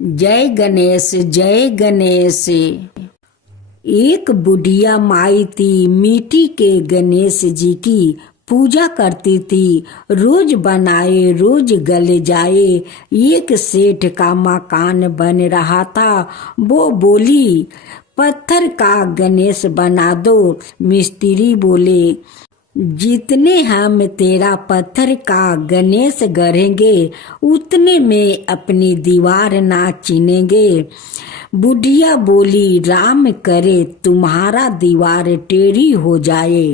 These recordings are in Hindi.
जय गणेश जय गणेश। एक बुढ़िया माई थी, मिट्टी के गणेश जी की पूजा करती थी। रोज बनाए रोज गले जाए। एक सेठ का मकान बन रहा था। वो बोली, पत्थर का गणेश बना दो। मिस्त्री बोले, जितने हम तेरा पत्थर का गणेश गढ़ेंगे उतने में अपनी दीवार ना चीनेंगे। बुढ़िया बोली, राम करे तुम्हारा दीवार टेढ़ी हो जाए।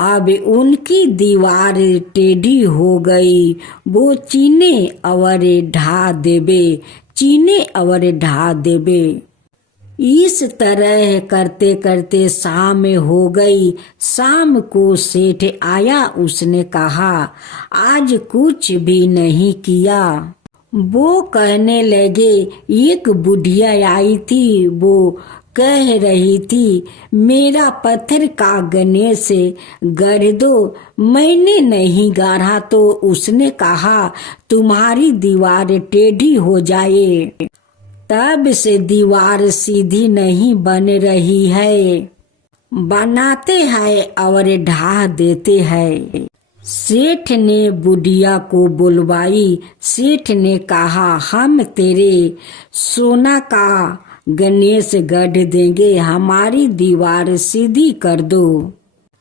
अब उनकी दीवार टेढ़ी हो गई। वो चीने और ढा देबे, चीने और ढा देबे। इस तरह करते करते शाम हो गई। शाम को सेठ आया। उसने कहा, आज कुछ भी नहीं किया। वो कहने लगे, एक बुढ़िया आई थी। वो कह रही थी, मेरा पत्थर का गणेश गढ़ दो। मैंने नहीं गाढ़ा तो उसने कहा, तुम्हारी दीवार टेढ़ी हो जाए। तब से दीवार सीधी नहीं बन रही है। बनाते हैं और ढा देते हैं। सेठ ने बुढ़िया को बुलवाई। सेठ ने कहा, हम तेरे सोना का गणेश गढ़ देंगे, हमारी दीवार सीधी कर दो।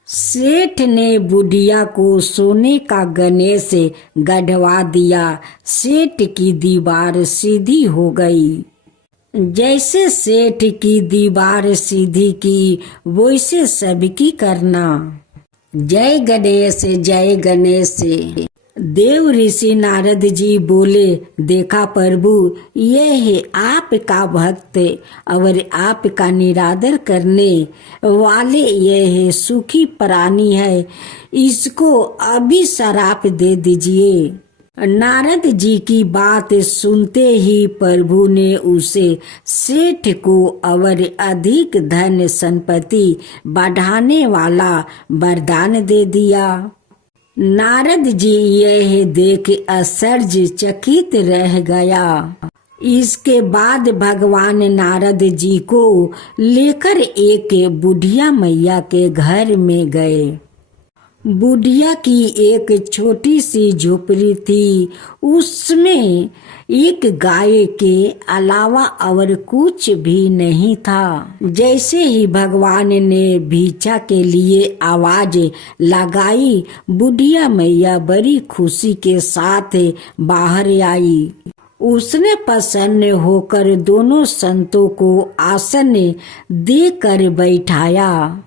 सेठ ने बुढ़िया को सोने का गणेश गढ़वा दिया। सेठ की दीवार सीधी हो गई। जैसे सेठ की दीवार सीधी की, वैसे सबकी करना। जय गणेश जय गणेश। देव ऋषि नारद जी बोले, देखा प्रभु, ये है आपका भक्त और आपका निरादर करने वाले, ये है सुखी प्राणी है, इसको अभी श्राप दे दीजिए। नारद जी की बात सुनते ही प्रभु ने उसे सेठ को और अधिक धन संपत्ति बढ़ाने वाला वरदान दे दिया। नारद जी यह देख आश्चर्यचकित रह गया। इसके बाद भगवान नारद जी को लेकर एक बुढ़िया मैया के घर में गए। बुढ़िया की एक छोटी सी झोपड़ी थी। उसमें एक गाय के अलावा और कुछ भी नहीं था। जैसे ही भगवान ने भिक्षा के लिए आवाज लगाई, बुढ़िया मैया बड़ी खुशी के साथ बाहर आई। उसने प्रसन्न होकर दोनों संतों को आसन देकर बैठाया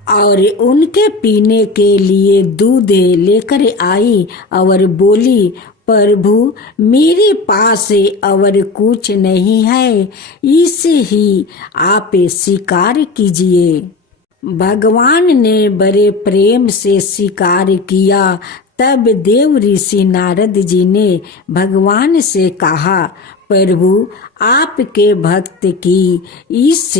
और उनके पीने के लिए दूध लेकर आई और बोली, प्रभु, मेरे पास और कुछ नहीं है, इसे ही आप स्वीकार कीजिए। भगवान ने बड़े प्रेम से स्वीकार किया। तब देव ऋषि नारद जी ने भगवान से कहा, प्रभु, आपके भक्त की इस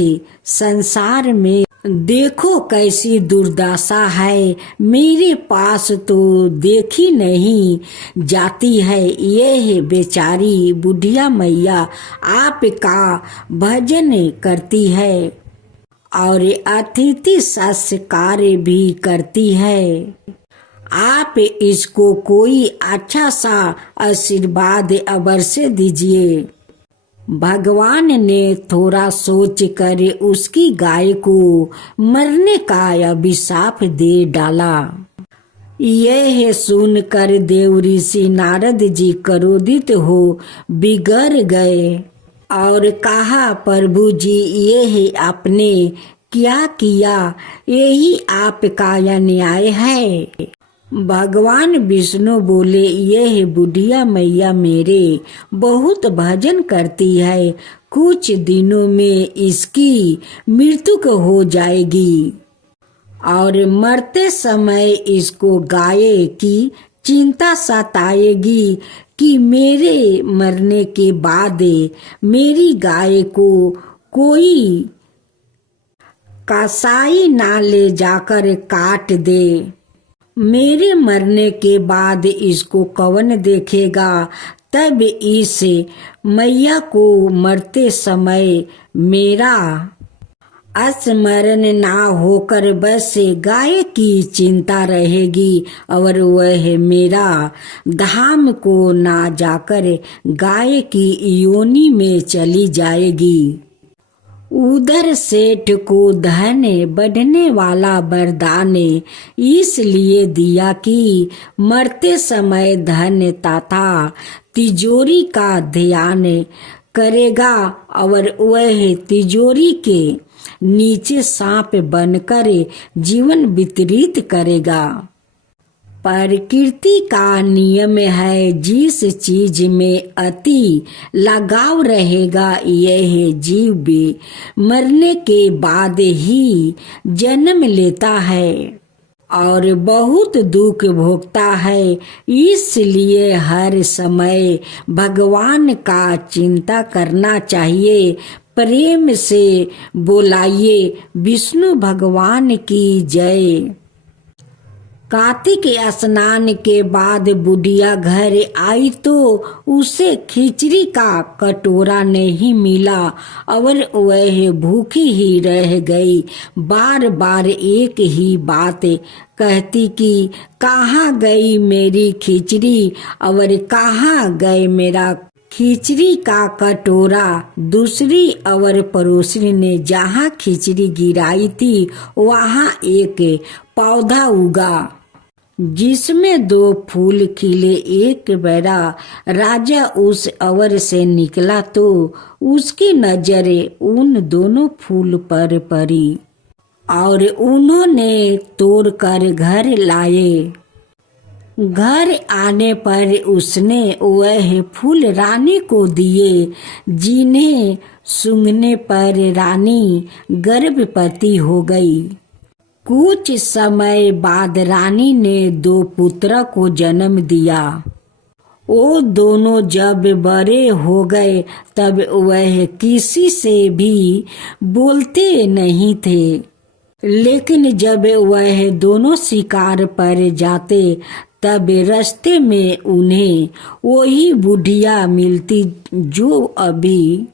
संसार में देखो कैसी दुर्दशा है। मेरे पास तो देखी नहीं जाती है। यह बेचारी बुढ़िया मैया आपका भजन करती है और अतिथि सत्कार भी करती है। आप इसको कोई अच्छा सा आशीर्वाद अवश्य दीजिए। भगवान ने थोड़ा सोच कर उसकी गाय को मरने का अभिशाप दे डाला। यह सुनकर देव ऋषि नारद जी क्रोधित हो बिगड़ गए और कहा, प्रभु जी, यह आपने क्या किया? यही आपका अन्याय है। भगवान विष्णु बोले, यह बुढ़िया मैया मेरे बहुत भजन करती है। कुछ दिनों में इसकी मृत्यु हो जाएगी और मरते समय इसको गाय की चिंता सताएगी कि मेरे मरने के बाद मेरी गाय को कोई कसाई ना ले जाकर काट दे। मेरे मरने के बाद इसको कौन देखेगा? तब इस मैया को मरते समय मेरा स्मरण ना होकर बस गाय की चिंता रहेगी और वह मेरा धाम को ना जाकर गाय की योनि में चली जाएगी। उधर सेठ को धन बढ़ने वाला वरदान इसलिए दिया कि मरते समय धन तथा तिजोरी का ध्यान करेगा और वह तिजोरी के नीचे सांप बनकर जीवन व्यतीत करेगा। प्रकृति का नियम है, जिस चीज में अति लगाव रहेगा यह जीव भी मरने के बाद ही जन्म लेता है और बहुत दुख भोगता है। इसलिए हर समय भगवान का चिंता करना चाहिए। प्रेम से बोलाइए विष्णु भगवान की जय। कार्तिक स्नान के बाद बुढ़िया घर आई तो उसे खिचड़ी का कटोरा नहीं मिला और वह भूखी ही रह गई। बार बार एक ही बात कहती कि कहाँ गई मेरी खिचड़ी और कहाँ गए मेरा खिचड़ी का कटोरा। दूसरी और पड़ोसी ने जहाँ खिचड़ी गिराई थी वहाँ एक पौधा उगा जिसमें 2 फूल खिले। एक बेरा राजा उस अवर से निकला तो उसकी नजर उन दोनों फूल पर पड़ी और उन्होंने तोड़कर घर लाए। घर आने पर उसने वह फूल रानी को दिए, जिन्हें सूंघने पर रानी गर्भवती हो गई। कुछ समय बाद रानी ने 2 पुत्र को जन्म दिया। वो दोनों जब बड़े हो गए तब वह किसी से भी बोलते नहीं थे, लेकिन जब वह दोनों शिकार पर जाते तब रास्ते में उन्हें वही बुढ़िया मिलती जो अभी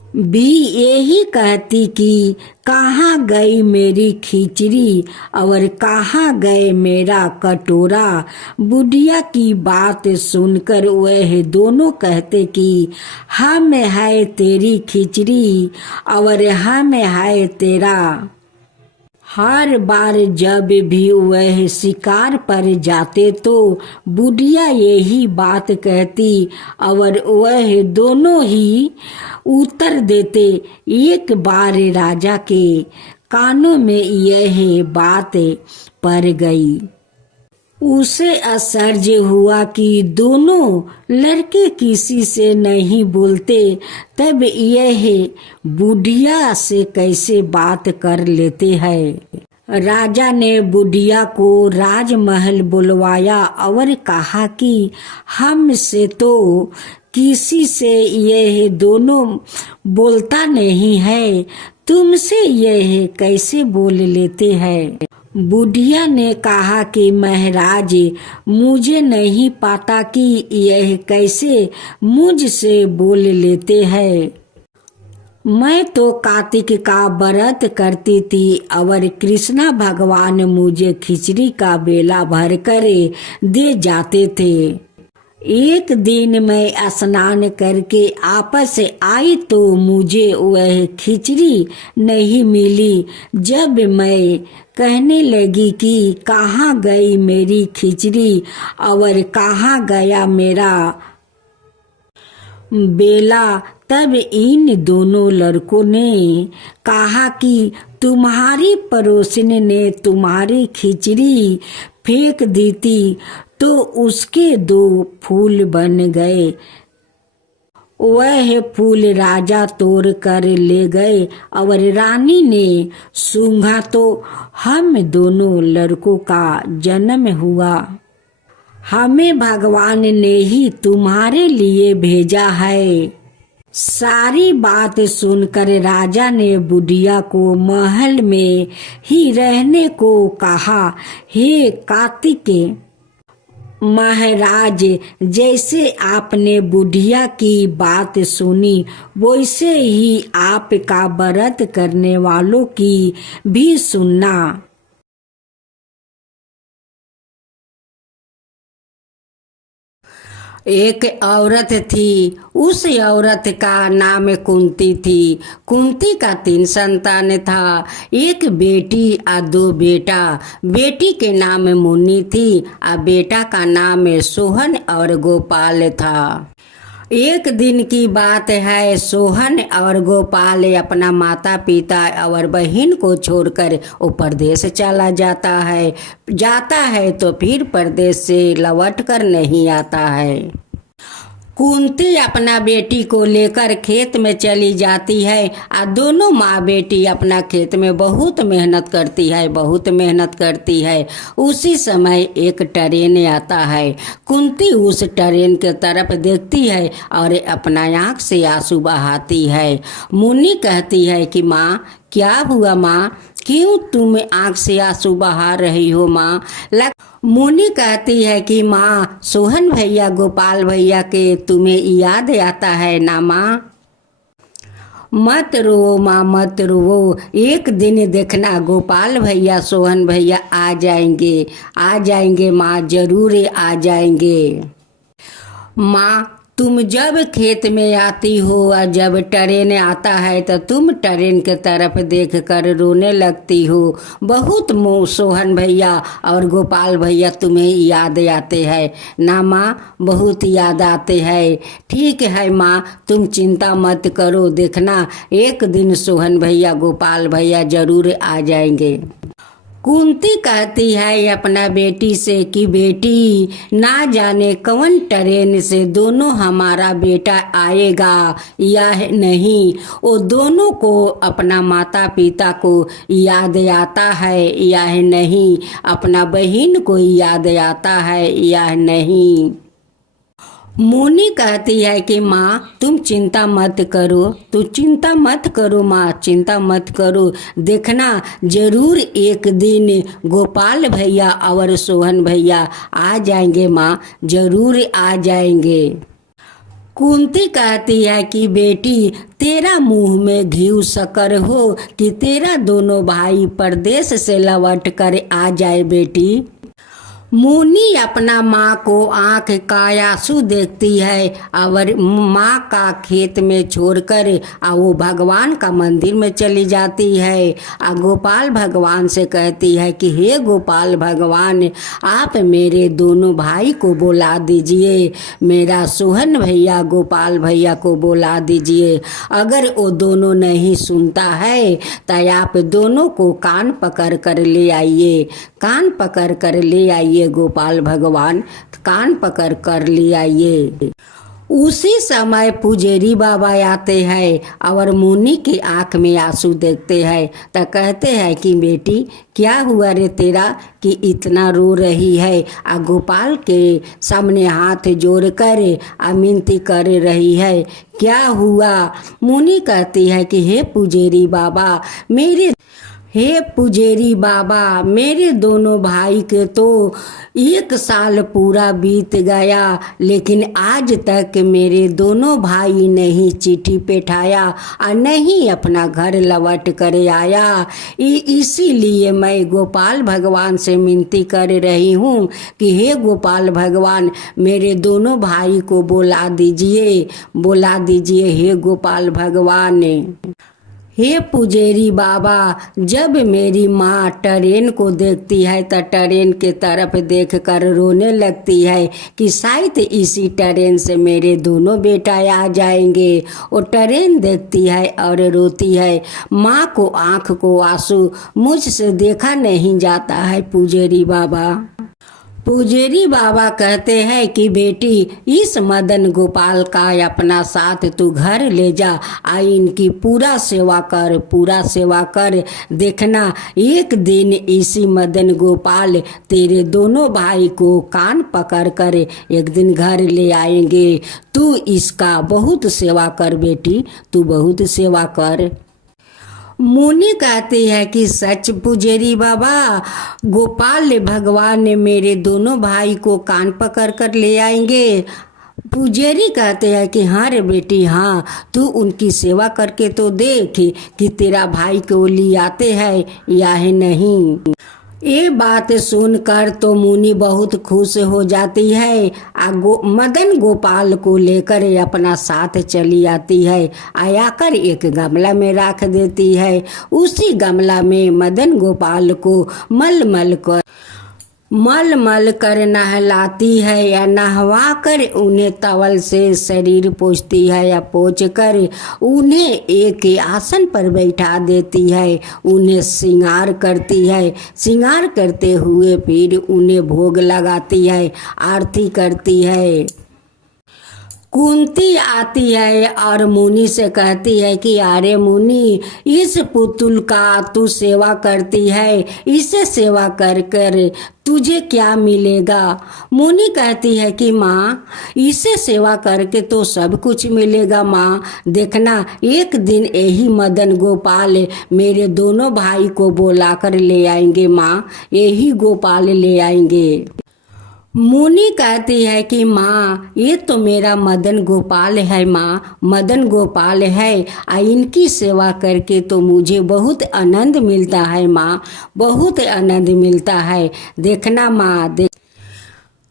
भी यही कहती कि कहाँ गई मेरी खिचड़ी और कहाँ गए मेरा कटोरा। बुढ़िया की बात सुनकर वह दोनों कहते कि हम है तेरी खिचड़ी और हम है तेरा। हर बार जब भी वह शिकार पर जाते तो बुढ़िया यही बात कहती और वह दोनों ही उत्तर देते। एक बार राजा के कानों में यह बात पड़ गई। उसे आश्चर्य हुआ कि दोनों लड़के किसी से नहीं बोलते, तब यह बुढ़िया से कैसे बात कर लेते हैं। राजा ने बुढ़िया को राजमहल बुलवाया और कहा कि हमसे तो किसी से यह दोनों बोलता नहीं है, तुमसे यह कैसे बोल लेते हैं। बुढ़िया ने कहा कि महाराज, मुझे नहीं पता कि यह कैसे मुझसे बोल लेते हैं। मैं तो कार्तिक का व्रत करती थी और कृष्णा भगवान मुझे खिचड़ी का बेला भर कर दे जाते थे। एक दिन मैं स्नान करके आपस आई तो मुझे वह खिचड़ी नहीं मिली। जब मैं कहने लगी कि कहाँ गई मेरी खिचड़ी और कहाँ गया मेरा बेला, तब इन दोनों लड़कों ने कहा कि तुम्हारी पड़ोसिन ने तुम्हारी खिचड़ी फेंक दी थी तो उसके 2 फूल बन गए। वह फूल राजा तोड़ कर ले गए और रानी ने सूंघा तो हम दोनों लड़कों का जन्म हुआ। हमें भगवान ने ही तुम्हारे लिए भेजा है। सारी बात सुनकर राजा ने बुढ़िया को महल में ही रहने को कहा। हे कार्तिक, महाराज, जैसे आपने बुढ़िया की बात सुनी वैसे ही आपका व्रत करने वालों की भी सुनना। एक औरत थी, उस औरत का नाम कुंती थी। कुंती का 3 संतान था, एक बेटी और 2 बेटा। बेटी के नाम मुन्नी थी और बेटा का नाम सोहन और गोपाल था। एक दिन की बात है, सोहन और गोपाल अपना माता पिता और बहन को छोड़कर वो परदेश चला जाता है तो फिर परदेश से लौट कर नहीं आता है। कुंती अपना बेटी को लेकर खेत में चली जाती है और दोनों माँ बेटी अपना खेत में बहुत मेहनत करती है। उसी समय एक ट्रेन आता है। कुंती उस ट्रेन के तरफ देखती है और अपना आँख से आंसू बहाती है। मुन्नी कहती है कि माँ, क्या हुआ माँ, क्यों तुम आँख से आंसू बहा रही हो माँ? मुन्नी कहती है कि माँ, सोहन भैया गोपाल भैया के तुम्हें याद आता है ना माँ? मत रो माँ, मत रो, एक दिन देखना गोपाल भैया सोहन भैया आ जाएंगे माँ, जरूर आ जाएंगे। माँ, तुम जब खेत में आती हो और जब ट्रेन आता है तो तुम ट्रेन के तरफ देखकर रोने लगती हो। बहुत सोहन भैया और गोपाल भैया तुम्हें याद आते हैं ना माँ? बहुत याद आते हैं। ठीक है माँ, तुम चिंता मत करो, देखना एक दिन सोहन भैया गोपाल भैया जरूर आ जाएंगे। कुंती कहती है अपना बेटी से कि बेटी, ना जाने कौन ट्रेन से दोनों हमारा बेटा आएगा या नहीं। वो दोनों को अपना माता पिता को याद आता है या नहीं, अपना बहन को याद आता है या नहीं। मुन्नी कहती है कि माँ, तुम चिंता मत करो माँ, चिंता मत करो, देखना जरूर एक दिन गोपाल भैया और सोहन भैया आ जाएंगे माँ, जरूर आ जाएंगे। कुंती कहती है कि बेटी, तेरा मुंह में घी शक्कर हो कि तेरा दोनों भाई परदेश से लौट कर आ जाए बेटी। मुन्नी अपना माँ को आँख का आंसू देखती है और माँ का खेत में छोड़कर वो भगवान का मंदिर में चली जाती है और गोपाल भगवान से कहती है कि हे गोपाल भगवान, आप मेरे दोनों भाई को बुला दीजिए, मेरा सोहन भैया गोपाल भैया को बुला दीजिए। अगर वो दोनों नहीं सुनता है तो आप दोनों को कान पकड़ कर ले आइए, गोपाल भगवान कान पकड़ कर ले आइए। उसी समय पुजेरी बाबा आते हैं और मुन्नी की आंख में आंसू देखते हैं तो कहते हैं कि बेटी, क्या हुआ रे तेरा कि इतना रो रही है? आ गोपाल के सामने हाथ जोड़कर मिनती कर रही है, क्या हुआ? मुन्नी कहती है कि हे पुजेरी बाबा, मेरे दोनों भाई के तो 1 साल पूरा बीत गया, लेकिन आज तक मेरे दोनों भाई नहीं चिट्ठी पेठाया और नहीं अपना घर लौट कर आया। इसीलिए मैं गोपाल भगवान से विनती कर रही हूँ कि हे गोपाल भगवान, मेरे दोनों भाई को बुला दीजिए हे गोपाल भगवान। हे पुजेरी बाबा, जब मेरी माँ ट्रेन को देखती है तो ट्रेन के तरफ देखकर रोने लगती है कि शायद इसी ट्रेन से मेरे दोनों बेटा आ जाएंगे। वो ट्रेन देखती है और रोती है। माँ को आँख को आंसू मुझसे देखा नहीं जाता है पुजेरी बाबा। पुजेरी बाबा कहते हैं कि बेटी, इस मदन गोपाल का अपना साथ तू घर ले जा, इनकी पूरा सेवा कर, देखना एक दिन इसी मदन गोपाल तेरे दोनों भाई को कान पकड़ कर एक दिन घर ले आएंगे। तू इसका बहुत सेवा कर बेटी, तू बहुत सेवा कर। मुनि कहती है कि सच पुजेरी बाबा, गोपाल भगवान ने मेरे दोनों भाई को कान पकड़ कर ले आएंगे। पुजारी कहते हैं कि हाँ रे बेटी, हाँ, तू उनकी सेवा करके तो देख कि तेरा भाई को ले आते हैं या है नहीं। ये बात सुनकर तो मुनि बहुत खुश हो जाती है। मदन गोपाल को लेकर अपना साथ चली आती है। आकर एक गमला में रख देती है। उसी गमला में मदन गोपाल को मल मल कर नहलाती है या नहवा कर उन्हें टॉवल से शरीर पोंछती है या पोंछ कर उन्हें एक आसन पर बैठा देती है। उन्हें श्रृंगार करती है। श्रृंगार करते हुए फिर उन्हें भोग लगाती है, आरती करती है। कुंती आती है और मुनि से कहती है कि अरे मुनि, इस पुतुल का तू सेवा करती है, इसे सेवा कर कर तुझे क्या मिलेगा। मुनि कहती है कि माँ, इसे सेवा करके तो सब कुछ मिलेगा माँ। देखना, एक दिन यही मदन गोपाल मेरे दोनों भाई को बुला कर ले आएंगे माँ, यही गोपाल ले आएंगे। मुनि कहती है कि माँ, ये तो मेरा मदन गोपाल है माँ, मदन गोपाल है। इनकी सेवा करके तो मुझे बहुत आनंद मिलता है माँ, बहुत आनंद मिलता है। देखना माँ,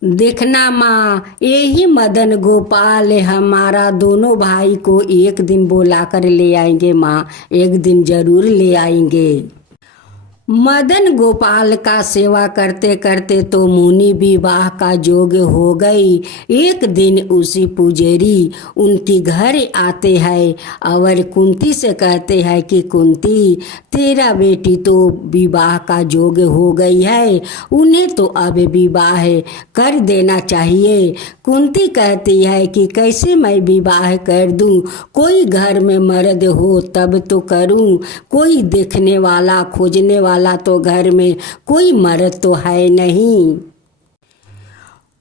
देखना माँ, यही मदन गोपाल हमारा दोनों भाई को एक दिन बुला कर ले आएंगे माँ, एक दिन जरूर ले आएंगे। मदन गोपाल का सेवा करते करते तो मुनि विवाह का योग हो गई। एक दिन उसी पुजारी उनके घर आते हैं और कुंती से कहते हैं कि कुंती, तेरा बेटी तो विवाह का योग हो गई है, उन्हें तो अब विवाह कर देना चाहिए। कुंती कहती है कि कैसे मैं विवाह कर दूं, कोई घर में मर्द हो तब तो करूं, कोई देखने वाला खोजने वाला तो घर में कोई मर्द तो है नहीं।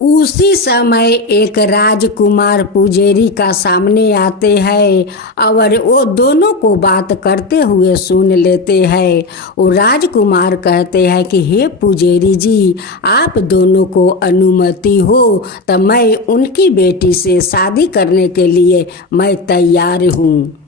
उसी समय एक राजकुमार पुजारी का सामने आते हैं और वो दोनों को बात करते हुए सुन लेते हैं। वो राजकुमार कहते हैं कि हे पुजारी जी, आप दोनों को अनुमति हो तो मैं उनकी बेटी से शादी करने के लिए मैं तैयार हूँ।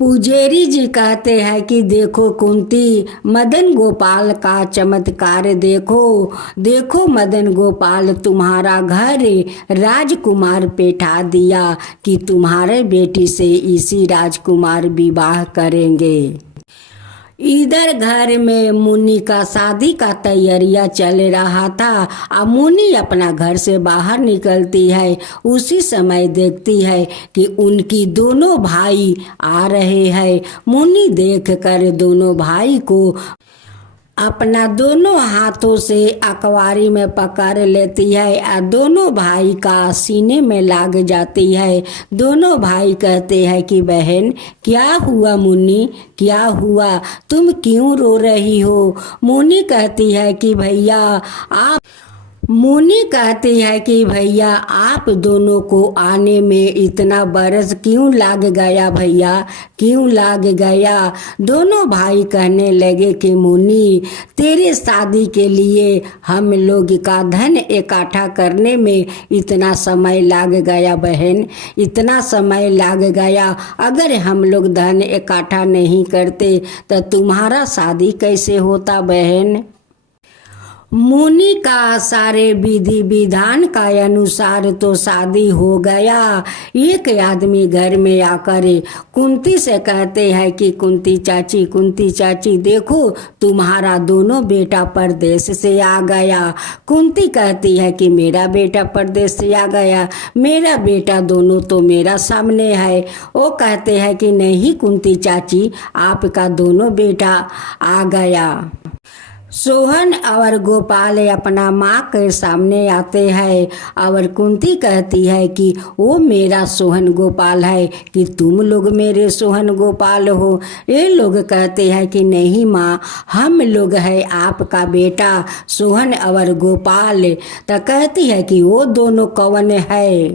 पुजारी जी कहते हैं कि देखो कुंती, मदन गोपाल का चमत्कार देखो, देखो मदन गोपाल तुम्हारा घर राजकुमार बैठा दिया कि तुम्हारे बेटी से इसी राजकुमार विवाह करेंगे। इधर घर में मुनि का शादी का तैयारियां चल रहा था। अब मुनि अपना घर से बाहर निकलती है। उसी समय देखती है कि उनकी दोनों भाई आ रहे हैं। मुनि देखकर दोनों भाई को अपना दोनों हाथों से अकवारी में पकड़ लेती है और दोनों भाई का सीने में लाग जाती है। दोनों भाई कहते हैं कि बहन, क्या हुआ मुनि, क्या हुआ, तुम क्यों रो रही हो। मुनि कहती है कि भैया आप दोनों को आने में इतना बरस क्यों लाग गया भैया, क्यों लाग गया। दोनों भाई कहने लगे कि मुनि, तेरे शादी के लिए हम लोग का धन इकट्ठा करने में इतना समय लाग गया बहन, इतना समय लाग गया। अगर हम लोग धन इकट्ठा नहीं करते तो तुम्हारा शादी कैसे होता बहन। मुनि का सारे विधि विधान का अनुसार तो शादी हो गया। एक आदमी घर में आकर कुंती से कहते हैं कि कुंती चाची देखो, तुम्हारा दोनों बेटा परदेश से आ गया। कुंती कहती है कि मेरा बेटा परदेश से आ गया, मेरा बेटा दोनों तो मेरा सामने है। वो कहते हैं कि नहीं कुंती चाची, आपका दोनों बेटा आ गया। सोहन और गोपाल अपना माँ के सामने आते हैं और कुंती कहती है कि वो मेरा सोहन गोपाल है कि तुम लोग मेरे सोहन गोपाल हो। ये लोग कहते हैं कि नहीं माँ, हम लोग है आपका बेटा सोहन और गोपाल। तो कहती है कि वो दोनों कौन है।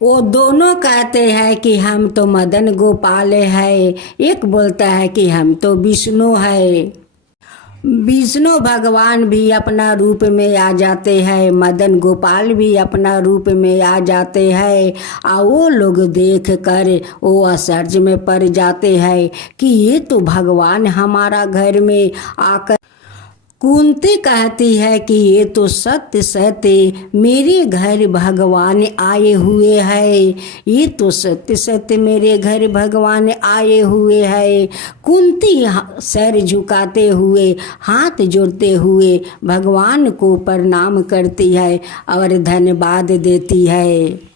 वो दोनों कहते हैं कि हम तो मदन गोपाल है। एक बोलता है कि हम तो विष्णु है। विष्णु भगवान भी अपना रूप में आ जाते हैं, मदन गोपाल भी अपना रूप में आ जाते हैं। और वो लोग देख कर वो आश्चर्य में पड़ जाते हैं कि ये तो भगवान हमारा घर में आकर। कुंती कहती है कि ये तो सत्य सत्य मेरे घर भगवान आए हुए हैं, ये तो सत्य सत्य मेरे घर भगवान आए हुए हैं। कुंती सर झुकाते हुए हाथ जोड़ते हुए भगवान को प्रणाम करती है और धन्यवाद देती है।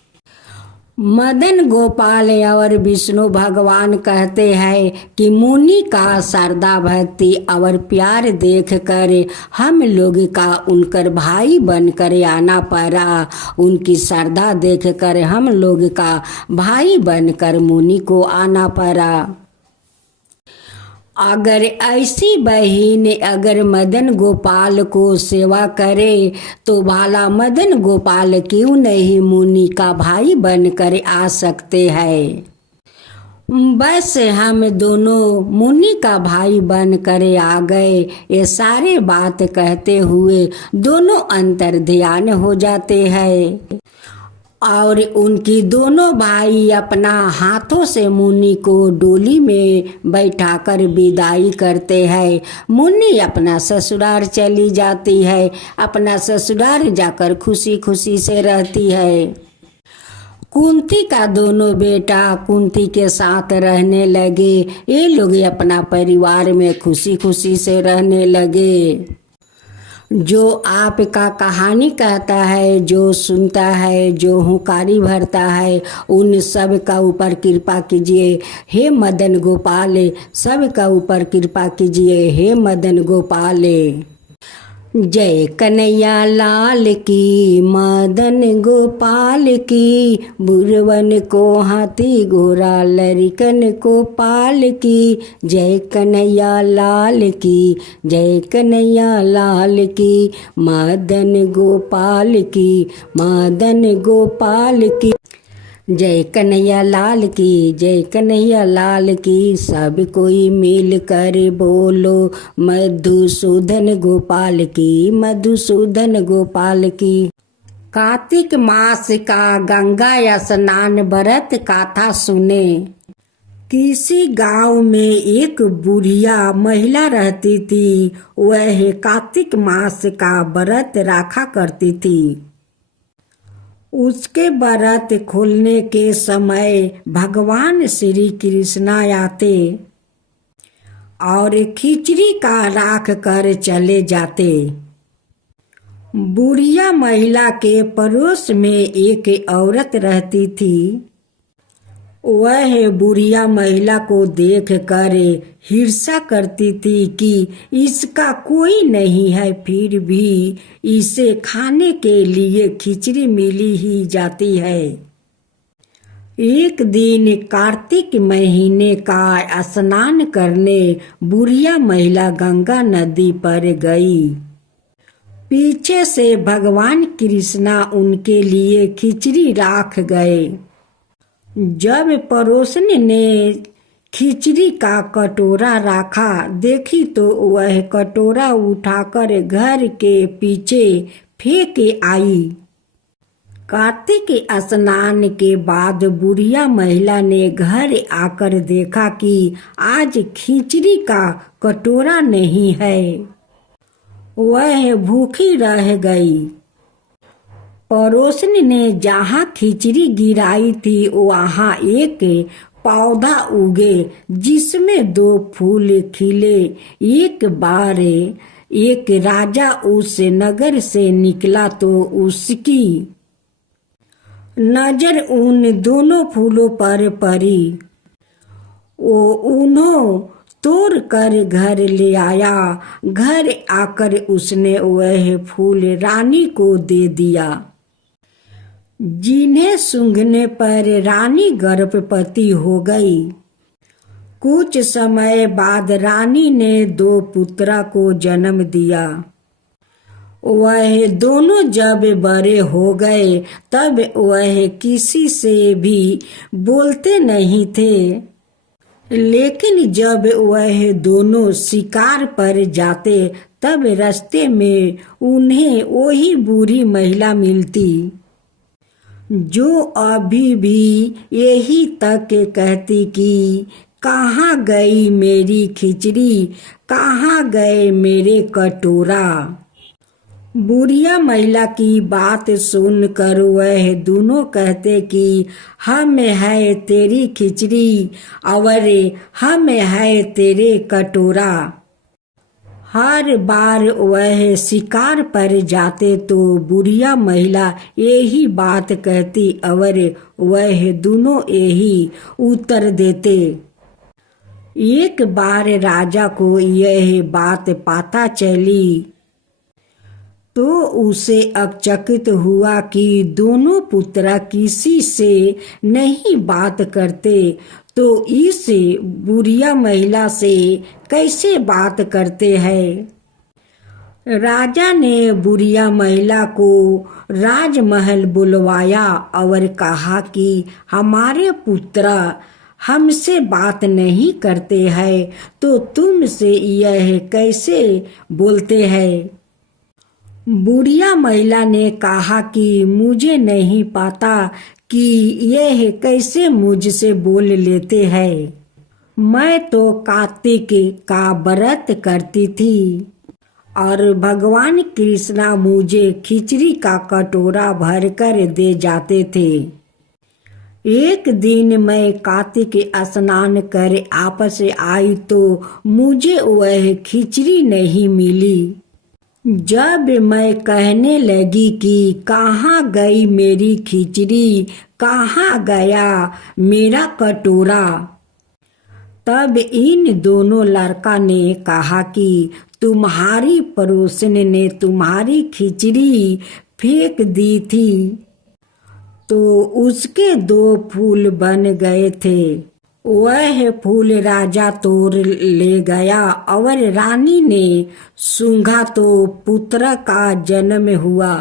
मदन गोपाल और विष्णु भगवान कहते हैं कि मुनि का श्रद्धा भक्ति और प्यार देखकर हम लोग का उनकर भाई बनकर आना पड़ा। उनकी श्रद्धा देखकर हम लोग का भाई बनकर मुनि को आना पड़ा। अगर ऐसी बहन अगर मदन गोपाल को सेवा करे तो भाला मदन गोपाल क्यों नहीं मुनि का भाई बनकर आ सकते हैं। बस हम दोनों मुनि का भाई बनकर आ गए। ये सारे बात कहते हुए दोनों अंतर ध्यान हो जाते हैं और उनकी दोनों भाई अपना हाथों से मुनि को डोली में बैठाकर विदाई करते हैं। मुनि अपना ससुराल चली जाती है, अपना ससुराल जाकर खुशी खुशी से रहती है। कुंती का दोनों बेटा कुंती के साथ रहने लगे। ये लोग अपना परिवार में खुशी खुशी से रहने लगे। जो आपका कहानी कहता है, जो सुनता है, जो हुंकारी भरता है, उन सब का ऊपर कृपा कीजिए हे मदन गोपाल। सब का ऊपर कृपा कीजिए हे मदन गोपाल। जय कन्हैया लाल की, मदन गोपाल की। बुरवन को हाथी घोड़ा लड़कन को पाल की। जय कन्हैया लाल की, जय कन्हैया लाल की। मदन गोपाल की, मदन गोपाल की। जय कन्हैया लाल की, जय कन्हैया लाल की। सब कोई मिल कर बोलो मधुसूदन गोपाल की, मधुसूदन गोपाल की। कार्तिक मास का गंगा स्नान व्रत कथा सुने। किसी गांव में एक बुढ़िया महिला रहती थी। वह कार्तिक मास का व्रत रखा करती थी। उसके व्रत खोलने के समय भगवान श्री कृष्ण आते और खिचड़ी का राख कर चले जाते। बुढ़िया महिला के पड़ोस में एक औरत रहती थी। वह बुढ़िया महिला को देख कर ईर्ष्या करती थी कि इसका कोई नहीं है, फिर भी इसे खाने के लिए खिचड़ी मिली ही जाती है। एक दिन कार्तिक महीने का स्नान करने बुढ़िया महिला गंगा नदी पर गई। पीछे से भगवान कृष्णा उनके लिए खिचड़ी राख गए। जब पड़ोसन ने खिचड़ी का कटोरा रखा देखी तो वह कटोरा उठाकर घर के पीछे फेंक आई। कार्तिक स्नान के बाद बुढ़िया महिला ने घर आकर देखा कि आज खिचड़ी का कटोरा नहीं है। वह भूखी रह गई। पड़ोसन ने जहाँ खिचड़ी गिराई थी वहाँ एक पौधा उगे जिसमें 2 फूल खिले। एक बार एक राजा उस नगर से निकला तो उसकी नजर उन दोनों फूलों पर पड़ी। वो उन्हों तोड़ कर घर ले आया। घर आकर उसने वह फूल रानी को दे दिया, जिन्हें सूंघने पर रानी गर्भवती हो गई। कुछ समय बाद रानी ने 2 पुत्रा को जन्म दिया। वह दोनों जब बड़े हो गए तब वह किसी से भी बोलते नहीं थे, लेकिन जब वह दोनों शिकार पर जाते तब रास्ते में उन्हें वही बूढ़ी महिला मिलती जो अभी भी यही तक कहती कि कहाँ गई मेरी खिचड़ी, कहाँ गए मेरे कटोरा। बुढ़िया महिला की बात सुनकर वह दोनों कहते कि हम है तेरी खिचड़ी और हम है तेरे कटोरा। हर बार वह शिकार पर जाते तो बुढ़िया महिला यही बात कहती और वह दोनों यही उत्तर देते। एक बार राजा को यह बात पता चली तो उसे अचकित हुआ कि दोनों पुत्र किसी से नहीं बात करते तो इस बुढ़िया महिला से कैसे बात करते हैं। राजा ने बुढ़िया महिला को राजमहल बुलवाया और कहा कि हमारे पुत्र हमसे बात नहीं करते हैं तो तुमसे यह कैसे बोलते हैं। बुढ़िया महिला ने कहा कि मुझे नहीं पता कि यह कैसे मुझसे बोल लेते हैं। मैं तो कार्तिक का व्रत करती थी और भगवान कृष्णा मुझे खिचड़ी का कटोरा भरकर दे जाते थे। एक दिन मैं कार्तिक स्नान कर आपस आई तो मुझे वह खिचड़ी नहीं मिली। जब मैं कहने लगी कि कहाँ गई मेरी खिचड़ी, कहाँ गया मेरा कटोरा, तब इन दोनों लड़का ने कहा कि तुम्हारी पड़ोसन ने तुम्हारी खिचड़ी फेंक दी थी तो उसके 2 फूल बन गए थे। वह फूल राजा तोड़ ले गया और रानी ने सूंघा तो पुत्र का जन्म हुआ।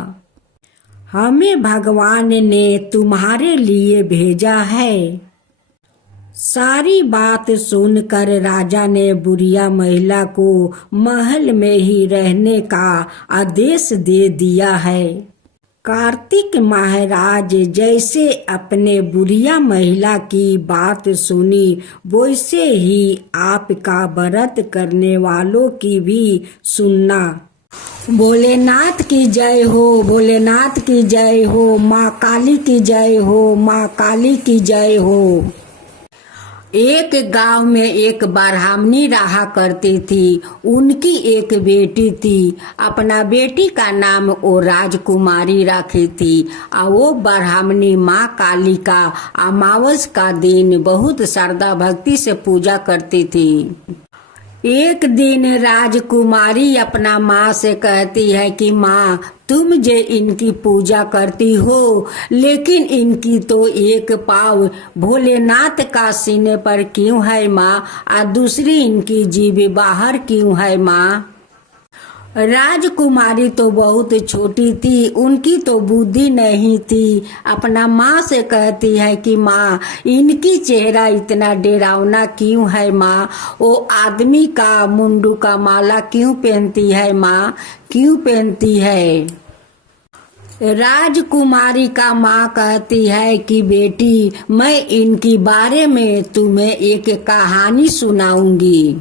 हमें भगवान ने तुम्हारे लिए भेजा है। सारी बात सुनकर राजा ने बुढ़िया महिला को महल में ही रहने का आदेश दे दिया है। कार्तिक महाराज जैसे अपने बुढ़िया महिला की बात सुनी वैसे ही आपका व्रत करने वालों की भी सुनना। भोलेनाथ की जय हो, भोलेनाथ की जय हो, माँ काली की जय हो, माँ काली की जय हो। एक गांव में एक ब्राह्मणी रहा करती थी। उनकी एक बेटी थी। अपना बेटी का नाम वो राजकुमारी रखी थी। और वो ब्राह्मणी माँ काली का अमावस का दिन बहुत श्रद्धा भक्ति से पूजा करती थी। एक दिन राजकुमारी अपना माँ से कहती है कि माँ तुम जे इनकी पूजा करती हो लेकिन इनकी तो एक पाँव भोलेनाथ का सीने पर क्यों है माँ और दूसरी इनकी जीभ बाहर क्यों है माँ। राजकुमारी तो बहुत छोटी थी, उनकी तो बुद्धि नहीं थी। अपना माँ से कहती है कि माँ इनकी चेहरा इतना डरावना क्यों है माँ, वो आदमी का मुंडू का माला क्यों पहनती है माँ, क्यों पहनती है। राजकुमारी का माँ कहती है कि बेटी मैं इनकी बारे में तुम्हें एक कहानी सुनाऊंगी।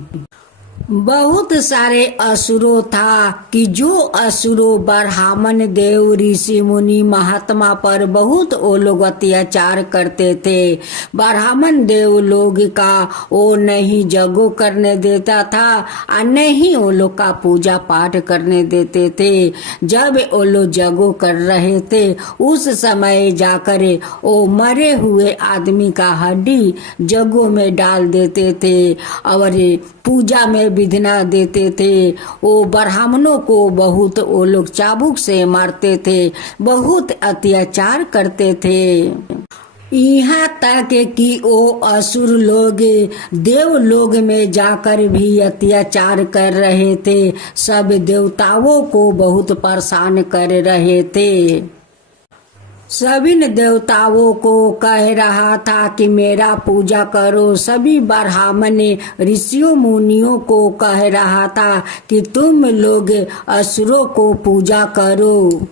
बहुत सारे असुरों था कि जो असुरों ब्राह्मण देव ऋषि मुनि महात्मा पर बहुत वो लोग अत्याचार करते थे। ब्राह्मण देव लोग का वो नहीं जगो करने देता था और नहीं वो लोग का पूजा पाठ करने देते थे। जब वो लोग जगो कर रहे थे उस समय जाकर वो मरे हुए आदमी का हड्डी जगो में डाल देते थे और पूजा में विधना देते थे। वो ब्राह्मणों को बहुत वो लोग चाबुक से मारते थे, बहुत अत्याचार करते थे। यहाँ तक कि वो असुर लोग देव लोग में जाकर भी अत्याचार कर रहे थे, सब देवताओं को बहुत परेशान कर रहे थे। सभी देवताओं को कह रहा था कि मेरा पूजा करो। सभी ब्राह्मण ऋषियों मुनियों को कह रहा था कि तुम लोग असुरों को पूजा करो।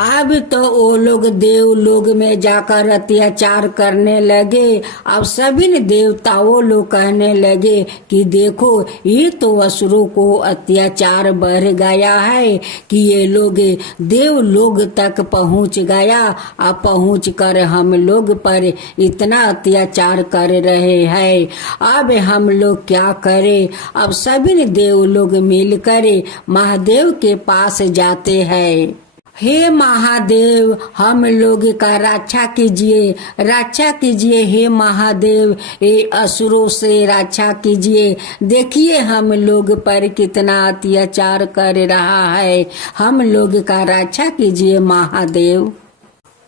अब तो वो लोग देव लोग में जाकर अत्याचार करने लगे। अब सभी देवताओं लोग कहने लगे कि देखो ये तो असुरों को अत्याचार बढ़ गया है कि ये लोग देव लोग तक पहुंच गया। अब पहुंच कर हम लोग पर इतना अत्याचार कर रहे हैं। अब हम लोग क्या करें। अब सभी देव लोग मिलकर महादेव के पास जाते हैं। हे महादेव, हम लोग का रक्षा कीजिए, रक्षा कीजिए। हे महादेव, ये असुरों से रक्षा कीजिए। देखिए हम लोग पर कितना अत्याचार कर रहा है, हम लोग का रक्षा कीजिए महादेव।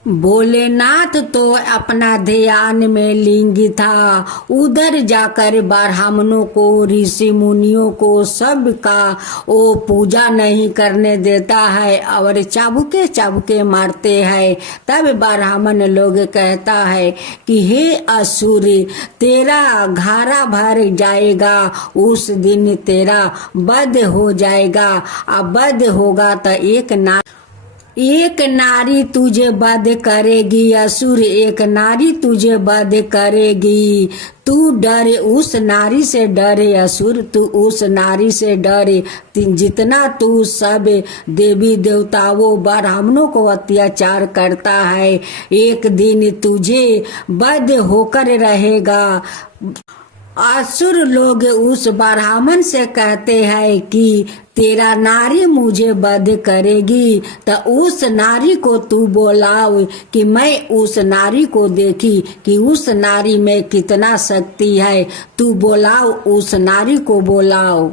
भोलेनाथ तो अपना ध्यान में लीन था। उधर जाकर ब्राह्मणों को, ऋषि मुनियों को सबका वो पूजा नहीं करने देता है और चाबुके चाबुके मारते हैं। तब ब्राह्मण लोग कहता है कि हे असुर, तेरा घारा भर जाएगा, उस दिन तेरा वध हो जाएगा। अब वध होगा तो एक नारी तुझे वध करेगी असुर, एक नारी तुझे वध करेगी। तू डरे, उस नारी से डरे असुर, तू उस नारी से डरे। जितना तू सब देवी देवताओं ब्राह्मणों को अत्याचार करता है, एक दिन तुझे वध होकर रहेगा। असुर लोग उस ब्राह्मण से कहते हैं कि तेरा नारी मुझे वध करेगी, तो उस नारी को तू बुलाओ कि मैं उस नारी को देखी कि उस नारी में कितना शक्ति है। तू बुलाओ, उस नारी को बुलाओ।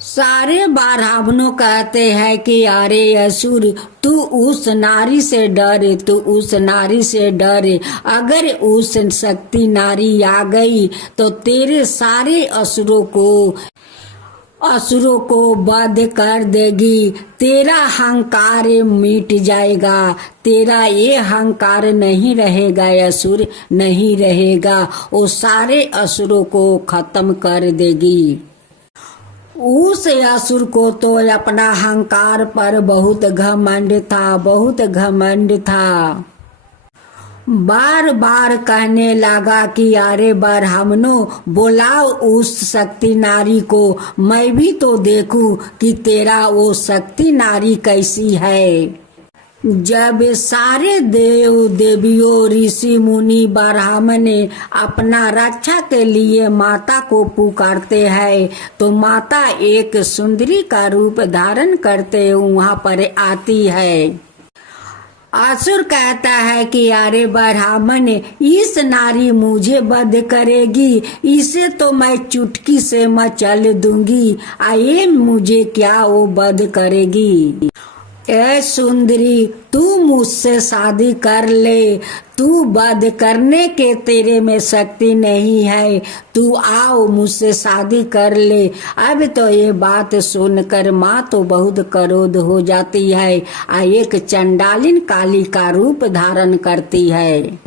सारे ब्राह्मणों कहते हैं कि अरे असुर, तू उस नारी से डरे, तू उस नारी से डरे। अगर उस शक्ति नारी आ गई तो तेरे सारे असुरों को वध कर देगी। तेरा अहंकार मिट जाएगा, तेरा ये अहंकार नहीं रहेगा असुर, नहीं रहेगा। वो सारे असुरों को खत्म कर देगी। उस असुर को तो अपना अहंकार पर बहुत घमंड था, बहुत घमंड था। बार बार कहने लगा कि अरे ब्राह्मणों, बुलाओ उस शक्ति नारी को, मैं भी तो देखूं कि तेरा वो शक्ति नारी कैसी है। जब सारे देव देवियों, ऋषि मुनि, ब्राह्मण अपना रक्षा के लिए माता को पुकारते हैं तो माता एक सुंदरी का रूप धारण करते वहां पर आती है। असुर कहता है कि अरे ब्राह्मण, इस नारी मुझे वध करेगी, इसे तो मैं चुटकी से मचल दूंगी। आये मुझे क्या वो वध करेगी। ए सुंदरी, तू मुझसे शादी कर ले, तू वध करने के तेरे में शक्ति नहीं है, तू आओ मुझसे शादी कर ले। अब तो ये बात सुनकर माँ तो बहुत क्रोध हो जाती है, एक चंडालिन काली का रूप धारण करती है।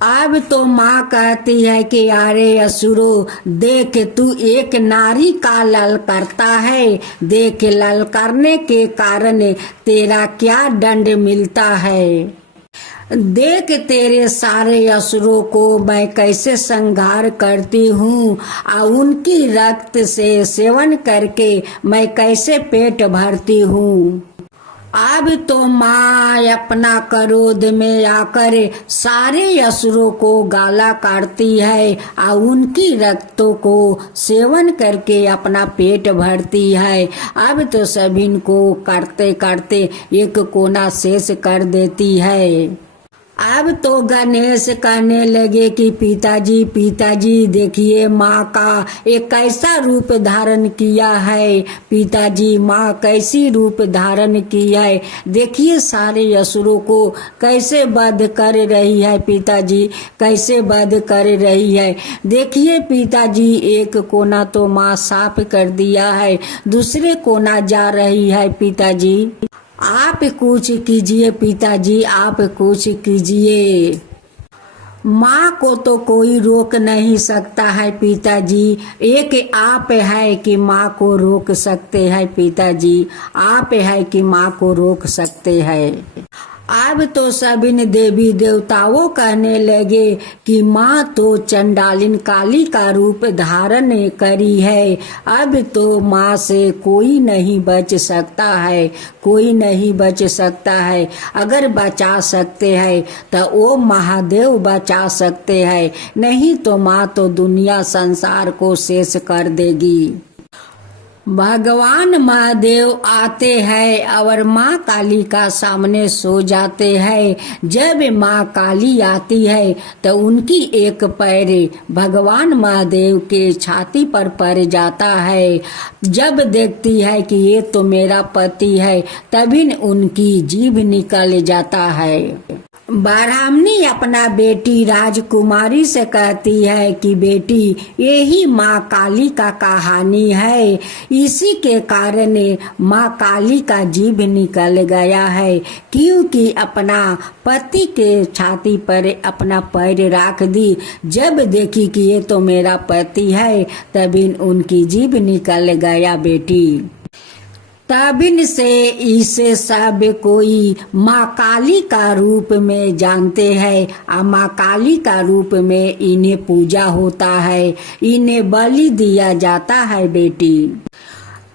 अब तो माँ कहती है कि अरे असुरो, देख तू एक नारी का ललकारता है, देख ललकारने के कारण तेरा क्या दंड मिलता है। देख तेरे सारे असुरों को मैं कैसे संहार करती हूँ, और उनकी रक्त से सेवन करके मैं कैसे पेट भरती हूँ। अब तो माँ अपना क्रोध में आकर सारे असुरों को गाला काटती है और उनकी रक्तों को सेवन करके अपना पेट भरती है। अब तो सभी को काटते काटते एक कोना शेष कर देती है। अब तो गणेश कहने लगे कि पिताजी पिताजी देखिए माँ का एक कैसा रूप धारण किया है। पिताजी माँ कैसी रूप धारण की है, देखिए सारे असुरों को कैसे वध कर रही है। पिताजी कैसे वध कर रही है, देखिए पिताजी एक कोना तो माँ साफ कर दिया है, दूसरे कोना जा रही है। पिताजी आप कुछ कीजिए, पिताजी आप कुछ कीजिए। माँ को तो कोई रोक नहीं सकता है पिताजी, एक आप है कि माँ को रोक सकते हैं। पिताजी आप है कि माँ को रोक सकते हैं। अब तो सभी देवी देवताओं कहने लगे कि माँ तो चंडालिन काली का रूप धारण करी है, अब तो माँ से कोई नहीं बच सकता है, कोई नहीं बच सकता है। अगर बचा सकते हैं तो वो महादेव बचा सकते हैं, नहीं तो माँ तो दुनिया संसार को शेष कर देगी। भगवान महादेव आते हैं और माँ काली का सामने सो जाते हैं। जब माँ काली आती है तो उनकी एक पैर भगवान महादेव के छाती पर पड़ जाता है। जब देखती है कि ये तो मेरा पति है, तभी उनकी जीभ निकल जाता है। ब्राह्मणी अपना बेटी राजकुमारी से कहती है कि बेटी यही माँ काली का कहानी है, इसी के कारण माँ काली का जीभ निकल गया है, क्योंकि अपना पति के छाती पर अपना पैर रख दी। जब देखी कि ये तो मेरा पति है, तभी उनकी जीभ निकल गया बेटी। तबिन से इसे सब कोई माँ काली का रूप में जानते हैं और माँ काली का रूप में इन्हें पूजा होता है, इन्हें बलि दिया जाता है बेटी।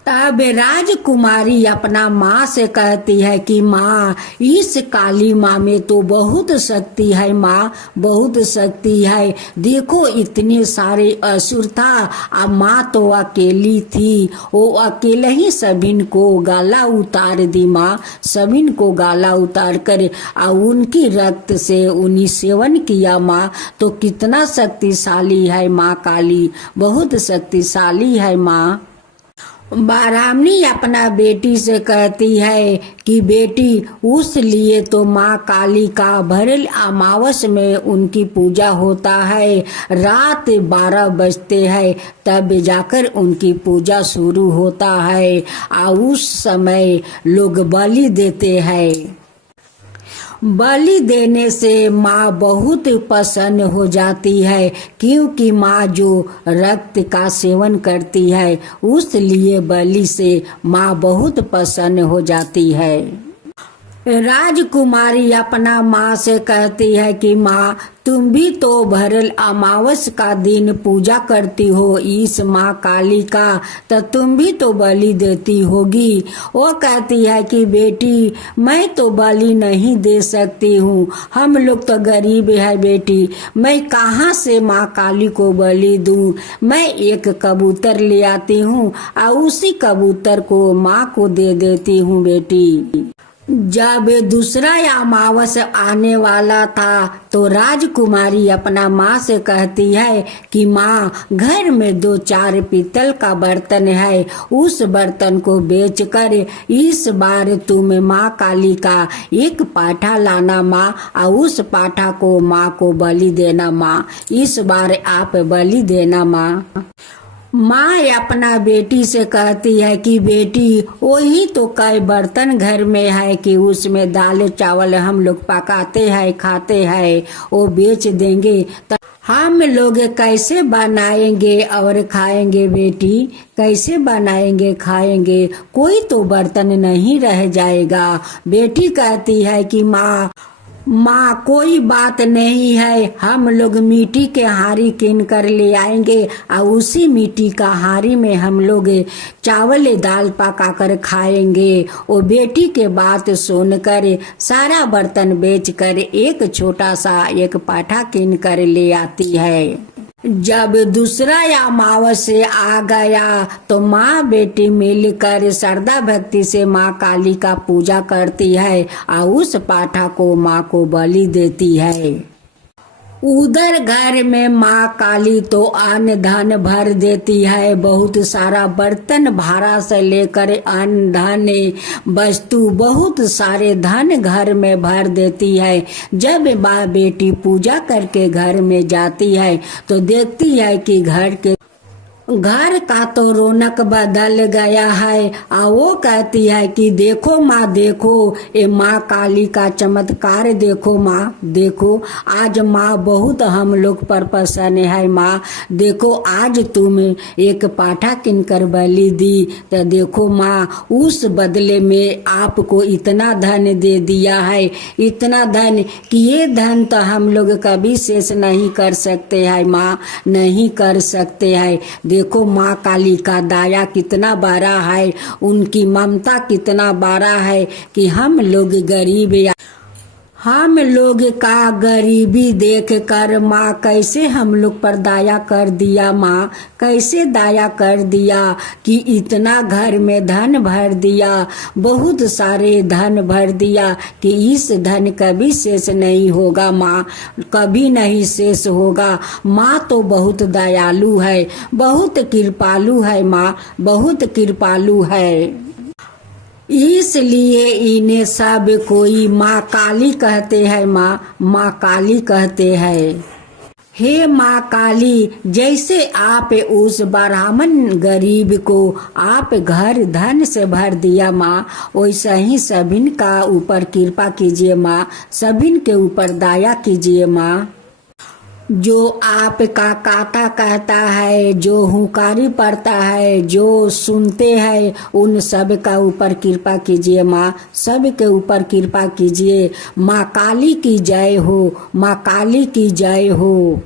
तब राजकुमारी अपना माँ से कहती है कि माँ इस काली माँ में तो बहुत शक्ति है, माँ बहुत शक्ति है। देखो इतने सारे असुर था और माँ तो अकेली थी, वो अकेले ही सभिन को गाला उतार दी। माँ सभिन को गाला उतार कर और उनकी रक्त से उन्हीं सेवन किया। माँ तो कितना शक्तिशाली है, माँ काली बहुत शक्तिशाली है। माँ ब्राह्मणी अपना बेटी से कहती है कि बेटी उस लिए तो माँ काली का भरल अमावस में उनकी पूजा होता है। रात 12 बजते हैं तब जाकर उनकी पूजा शुरू होता है और उस समय लोग बलि देते हैं। बलि देने से माँ बहुत प्रसन्न हो जाती है, क्योंकि माँ जो रक्त का सेवन करती है उस लिए बलि से माँ बहुत प्रसन्न हो जाती है। राजकुमारी अपना माँ से कहती है कि माँ तुम भी तो भरल अमावस का दिन पूजा करती हो इस माँ काली का, तो तुम भी तो बलि देती होगी। वो कहती है कि बेटी मैं तो बलि नहीं दे सकती हूँ, हम लोग तो गरीब है बेटी, मैं कहाँ से माँ काली को बलि दूँ। मैं एक कबूतर ले आती हूँ और उसी कबूतर को माँ को दे देती हूँ बेटी। जब दूसरा अमावस आने वाला था तो राजकुमारी अपना माँ से कहती है कि माँ घर में 2-4 पीतल का बर्तन है, उस बर्तन को बेचकर इस बार तुम माँ काली का एक पाठा लाना माँ और उस पाठा को माँ को बलि देना। माँ इस बार आप बलि देना। माँ अपना बेटी से कहती है कि बेटी वही तो कई बर्तन घर में है कि उसमें दाल चावल हम लोग पकाते हैं खाते हैं, वो बेच देंगे तो हम लोग कैसे बनाएंगे और खाएंगे बेटी, कैसे बनाएंगे खाएंगे, कोई तो बर्तन नहीं रह जाएगा। बेटी कहती है कि माँ कोई बात नहीं है, हम लोग मिट्टी के हारी किन कर ले आएंगे और उसी मिट्टी का हारी में हम लोग चावल दाल पका कर खाएंगे। वो बेटी के बात सुनकर सारा बर्तन बेचकर एक छोटा सा एक पाठा किन कर ले आती है। जब दूसरा अमावस्या आ गया तो माँ बेटी मिलकर श्रद्धा भक्ति से माँ काली का पूजा करती है और उस पाठा को माँ को बलि देती है। उधर घर में माँ काली तो अन्न धन भर देती है, बहुत सारा बर्तन भाड़ा से लेकर अन्न धन वस्तु बहुत सारे धन घर में भर देती है। जब माँ बेटी पूजा करके घर में जाती है तो देखती है कि घर का तो रौनक बदल गया है। और वो कहती है कि देखो माँ देखो, ये माँ काली का चमत्कार देखो माँ देखो, आज माँ बहुत हम लोग पर प्रसन्न है। माँ देखो आज तुम एक पाठा किनकर बलि दी, तो देखो माँ उस बदले में आपको इतना धन दे दिया है, इतना धन कि ये धन तो हम लोग कभी शेष नहीं कर सकते हैं माँ, नहीं कर सकते हैं। देखो माँ काली का दया कितना बड़ा है, उनकी ममता कितना बड़ा है कि हम लोग का गरीबी देख कर माँ कैसे हम लोग पर दया कर दिया। माँ कैसे दया कर दिया कि इतना घर में धन भर दिया, बहुत सारे धन भर दिया कि इस धन कभी शेष नहीं होगा माँ, कभी नहीं शेष होगा। माँ तो बहुत दयालु है, बहुत कृपालु है माँ, बहुत कृपालु है। इसलिए इन्हें सब कोई माँ काली कहते हैं, माँ काली कहते हैं। हे माँ काली, जैसे आप उस ब्राह्मण गरीब को आप घर धन से भर दिया माँ, वैसा ही सभिन का ऊपर कृपा कीजिए माँ, सभिन के ऊपर दया कीजिए माँ। जो आपका काता कहता है, जो हुंकारी पड़ता है, जो सुनते हैं, उन सब का ऊपर कृपा कीजिए माँ, सब के ऊपर कृपा कीजिए। माँ काली की जय हो, माँ काली की जय हो।